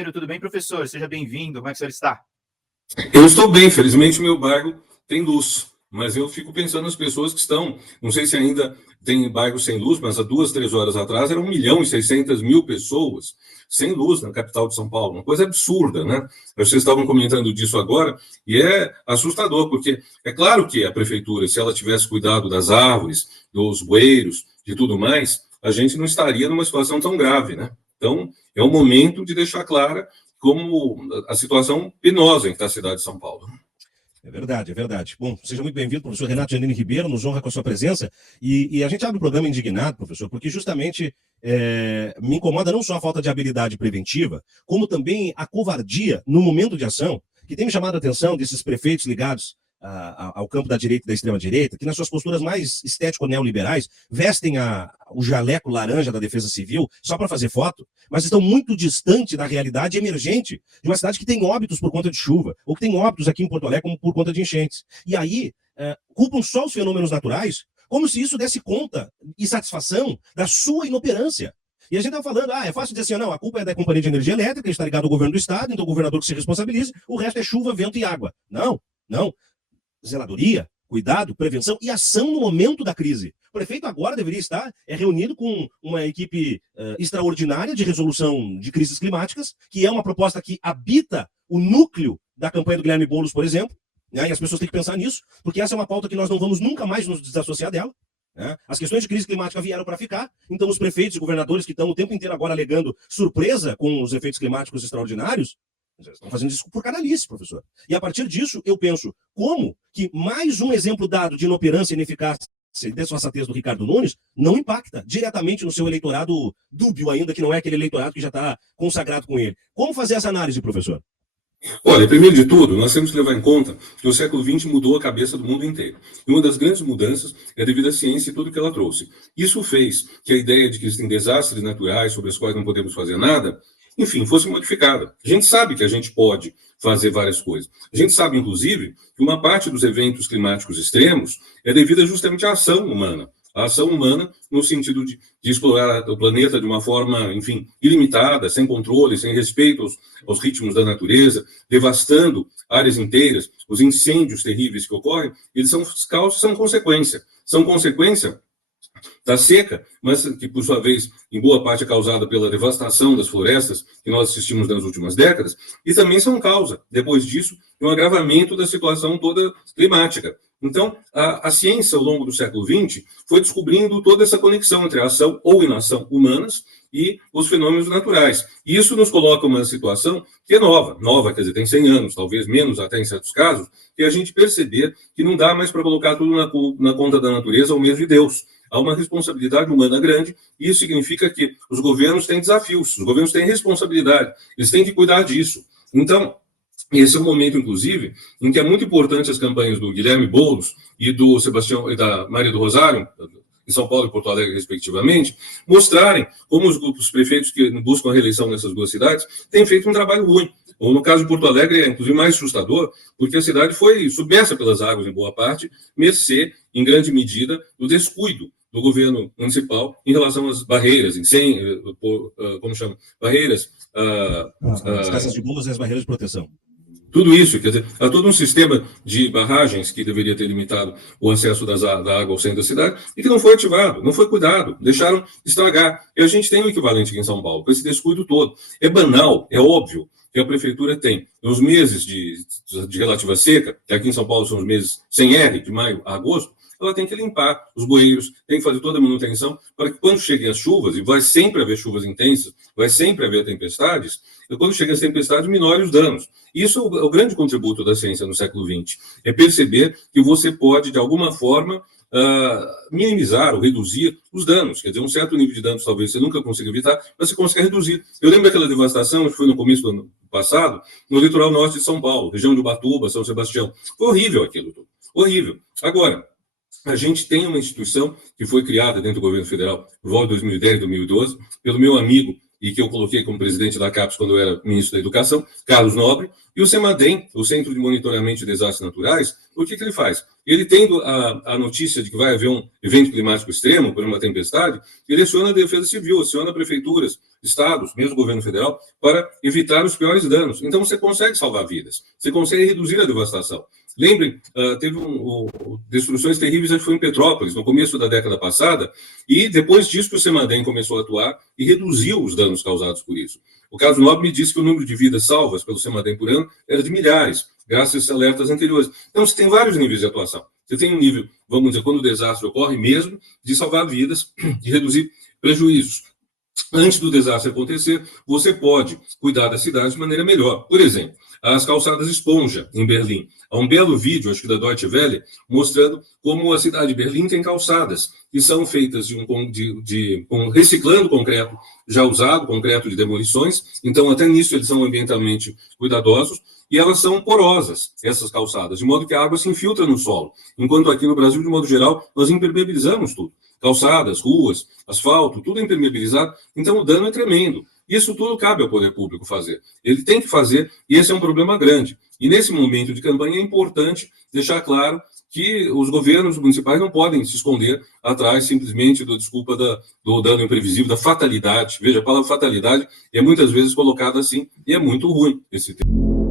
Ribeiro, tudo bem, professor? Seja bem-vindo, como é que o senhor está? Eu estou bem, felizmente meu bairro tem luz, mas eu fico pensando nas pessoas que estão, não sei se ainda tem bairro sem luz, mas há 2, 3 horas atrás eram 1.600.000 pessoas sem luz na capital de São Paulo, uma coisa absurda, né? Vocês estavam comentando disso agora, e é assustador, porque é claro que a prefeitura, se ela tivesse cuidado das árvores, dos bueiros, de tudo mais, a gente não estaria numa situação tão grave, né? Então, é o momento de deixar clara como a situação penosa em que está a cidade de São Paulo. É verdade, é verdade. Bom, seja muito bem-vindo, professor Renato Giannini Ribeiro, nos honra com a sua presença. E a gente abre o programa indignado, professor, porque justamente me incomoda não só a falta de habilidade preventiva, como também a covardia no momento de ação, que tem me chamado a atenção desses prefeitos ligados ao campo da direita e da extrema-direita, que nas suas posturas mais estético-neoliberais vestem o jaleco laranja da defesa civil só para fazer foto, mas estão muito distante da realidade emergente de uma cidade que tem óbitos por conta de chuva, ou que tem óbitos aqui em Porto Alegre como por conta de enchentes. E aí, culpam só os fenômenos naturais, como se isso desse conta e satisfação da sua inoperância. E a gente está falando, é fácil dizer assim, não, a culpa é da Companhia de Energia Elétrica, está ligado ao governo do Estado, então o governador que se responsabilize, o resto é chuva, vento e água. Não. Zeladoria, cuidado, prevenção e ação no momento da crise. O prefeito agora deveria estar reunido com uma equipe extraordinária de resolução de crises climáticas, que é uma proposta que habita o núcleo da campanha do Guilherme Boulos, por exemplo, né? E as pessoas têm que pensar nisso, porque essa é uma pauta que nós não vamos nunca mais nos desassociar dela. Né? As questões de crise climática vieram para ficar, então os prefeitos e governadores que estão o tempo inteiro agora alegando surpresa com os efeitos climáticos extraordinários, estão fazendo isso por canalice, professor. E a partir disso, eu penso, como que mais um exemplo dado de inoperância e ineficácia e desfaçatez do Ricardo Nunes não impacta diretamente no seu eleitorado dúbio ainda, que não é aquele eleitorado que já está consagrado com ele. Como fazer essa análise, professor? Olha, primeiro de tudo, nós temos que levar em conta que o século XX mudou a cabeça do mundo inteiro. E uma das grandes mudanças é devido à ciência e tudo que ela trouxe. Isso fez que a ideia de que existem desastres naturais sobre os quais não podemos fazer nada, enfim, fosse modificada. A gente sabe que a gente pode fazer várias coisas. A gente sabe, inclusive, que uma parte dos eventos climáticos extremos é devida justamente à ação humana. A ação humana no sentido de explorar o planeta de uma forma, enfim, ilimitada, sem controle, sem respeito aos ritmos da natureza, devastando áreas inteiras. Os incêndios terríveis que ocorrem, eles são causas, são consequência. São consequência da seca, mas que, por sua vez, em boa parte é causada pela devastação das florestas que nós assistimos nas últimas décadas, e também são causa, depois disso, de um agravamento da situação toda climática. Então, a ciência, ao longo do século XX, foi descobrindo toda essa conexão entre a ação ou inação humanas e os fenômenos naturais. E isso nos coloca uma situação que é nova, quer dizer, tem 100 anos, talvez menos até em certos casos, que a gente perceber que não dá mais para colocar tudo na conta da natureza ou mesmo de Deus. Há uma responsabilidade humana grande, e isso significa que os governos têm desafios, os governos têm responsabilidade, eles têm que cuidar disso. Então, esse é um momento, inclusive, em que é muito importante as campanhas do Guilherme Boulos e do Sebastião e da Maria do Rosário, em São Paulo e Porto Alegre, respectivamente, mostrarem como os prefeitos que buscam a reeleição nessas duas cidades têm feito um trabalho ruim. Ou no caso de Porto Alegre, é inclusive mais assustador, porque a cidade foi submersa pelas águas em boa parte, mercê, em grande medida, do descuido do governo municipal em relação às barreiras, barreiras... As casas de bombas e as barreiras de proteção. Tudo isso, quer dizer, há todo um sistema de barragens que deveria ter limitado o acesso da água ao centro da cidade e que não foi ativado, não foi cuidado, deixaram estragar. E a gente tem o equivalente aqui em São Paulo, com esse descuido todo. É banal, é óbvio que a prefeitura tem, nos meses de relativa seca, que aqui em São Paulo são os meses sem R, de maio a agosto, ela tem que limpar os bueiros, tem que fazer toda a manutenção, para que quando cheguem as chuvas, e vai sempre haver chuvas intensas, vai sempre haver tempestades, e quando chegam as tempestades, minore os danos. Isso é o grande contributo da ciência no século XX, é perceber que você pode, de alguma forma, minimizar ou reduzir os danos. Quer dizer, um certo nível de danos talvez você nunca consiga evitar, mas você consegue reduzir. Eu lembro daquela devastação, que foi no começo do ano passado, no litoral norte de São Paulo, região de Ubatuba, São Sebastião. Foi horrível aquilo tudo. Horrível. Agora, a gente tem uma instituição que foi criada dentro do governo federal por volta de 2010, 2012, pelo meu amigo, e que eu coloquei como presidente da CAPES quando eu era ministro da Educação, Carlos Nobre, e o CEMADEM, o Centro de Monitoramento de Desastres Naturais, o que ele faz? ele tendo a notícia de que vai haver um evento climático extremo, por uma tempestade, ele aciona a Defesa Civil, aciona prefeituras, estados, mesmo o governo federal, para evitar os piores danos. Então, você consegue salvar vidas, você consegue reduzir a devastação. Lembrem, teve destruições terríveis, acho que foi em Petrópolis, no começo da década passada, e depois disso que o CEMADEM começou a atuar e reduziu os danos causados por isso. O caso Nobre me disse que o número de vidas salvas pelo CEMADEM por ano era de milhares, graças a esses alertas anteriores. Então, você tem vários níveis de atuação. Você tem um nível, vamos dizer, quando o desastre ocorre mesmo, de salvar vidas, de reduzir prejuízos. Antes do desastre acontecer, você pode cuidar da cidade de maneira melhor. Por exemplo, as calçadas esponja em Berlim. Há um belo vídeo, acho que da Deutsche Welle, mostrando como a cidade de Berlim tem calçadas que são feitas reciclando concreto já usado, concreto de demolições. Então, até nisso, eles são ambientalmente cuidadosos. E elas são porosas, essas calçadas, de modo que a água se infiltra no solo. Enquanto aqui no Brasil, de modo geral, nós impermeabilizamos tudo. Calçadas, ruas, asfalto, tudo é impermeabilizado. Então, o dano é tremendo. Isso tudo cabe ao poder público fazer. Ele tem que fazer, e esse é um problema grande. E nesse momento de campanha é importante deixar claro que os governos municipais não podem se esconder atrás simplesmente da desculpa do dano imprevisível, da fatalidade. Veja, a palavra fatalidade é muitas vezes colocada assim, e é muito ruim esse termo.